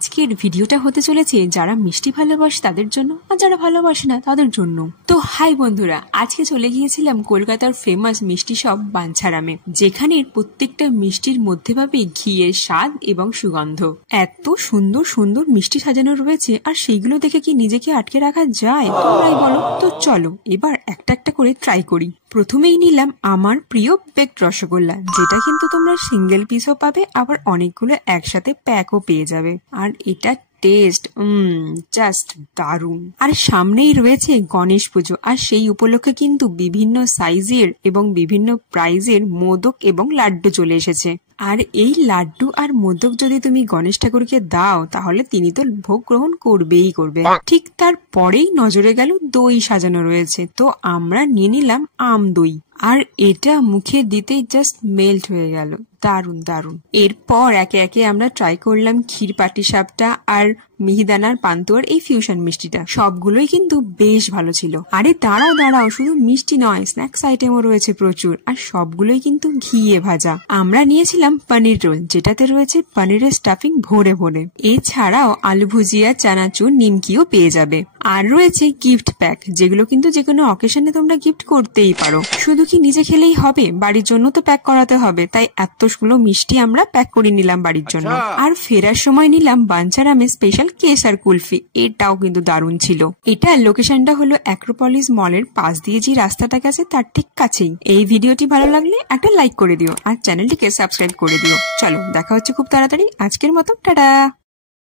আজকের ভিডিওটা হতে চলেছে যারা মিষ্টি ভালোবাসে তাদের জন্য আর যারা ভালোবাসে না তাদের জন্য। তো হাই বন্ধুরা, আজকে চলে গিয়েছিলাম কলকাতার ফেমাস মিষ্টি শপ বাঞ্ছারামে, যেখানের প্রত্যেকটা মিষ্টির মধ্যে পাবে ঘিয়ের স্বাদ এবং সুগন্ধ। এত সুন্দর সুন্দর মিষ্টি সাজানো রয়েছে আর সেইগুলো দেখে কি নিজেকে আটকে রাখা যায়? তোমরাই বলো। তো চলো এবার একটা একটা করে ট্রাই করি। প্রথমেই নিলাম আমার প্রিয় বেকড রসগোল্লা, যেটা কিন্তু তোমরা সিঙ্গেল পিসও পাবে, আবার অনেকগুলো একসাথে প্যাকও পেয়ে যাবে। আর এটা টেস্ট জাস্ট দারুণ। আর সামনেই রয়েছে গণেশ পুজো, আর সেই উপলক্ষে কিন্তু বিভিন্ন সাইজের এবং বিভিন্ন প্রাইজের মোদক এবং লাড্ডু চলে এসেছে। আর এই লাড্ডু আর মোদক যদি তুমি গণেশ ঠাকুরকে দাও তাহলে তিনি তো ভোগ গ্রহণ করবেই করবে। ঠিক তারপরেই নজরে গেল দই সাজানো রয়েছে, তো আমরা নিয়ে নিলাম আম দই। আর এটা মুখে দিতেই জাস্ট মেল্ট হয়ে গেল, দারুণ দারুণ। এরপর একে একে আমরা ট্রাই করলাম ক্ষীর পাটিসাপটা আর মিহিদানার পান্তুয়ার এই ফিউশন মিষ্টিটা। সবগুলোই কিন্তু বেশ ভালো ছিল। আরে দাঁড়াও দাঁড়াও, শুধু মিষ্টি নয়, স্ন্যাক্স আইটেমও রয়েছে প্রচুর, আর সবগুলোই কিন্তু ঘিয়ে ভাজা। আমরা নিয়েছিলাম পনির রোল, যেটাতে রয়েছে পনিরের স্টাফিং ভরে ভরে। এছাড়াও আলু ভুজিয়া, চানাচুর, নিমকিও পেয়ে যাবে। আর রয়েছে গিফট প্যাক, যেগুলো কিন্তু যে কোনো অকেশনে তোমরা গিফট করতেই পারো। শুধু কি নিজে খেলেই হবে, বাড়ির জন্য তো প্যাক করাতে হবে, তাই এতগুলো মিষ্টি আমরা প্যাক করে নিলাম বাড়ির জন্য। আর ফেরার সময় নিলাম বাঞ্ছারামে স্পেশাল কেসার কুলফি, এটাও কিন্তু দারুণ ছিল। এটা লোকেশনটা হলো অ্যাক্রোপলিস মলের পাশ দিয়ে যে রাস্তাটা গেছে তার ঠিক কাছেই। এই ভিডিওটি ভালো লাগলে একটা লাইক করে দিও আর চ্যানেলটিকে সাবস্ক্রাইব করে দিও। চলো দেখা হচ্ছে খুব তাড়াতাড়ি। আজকের মতো টাটা।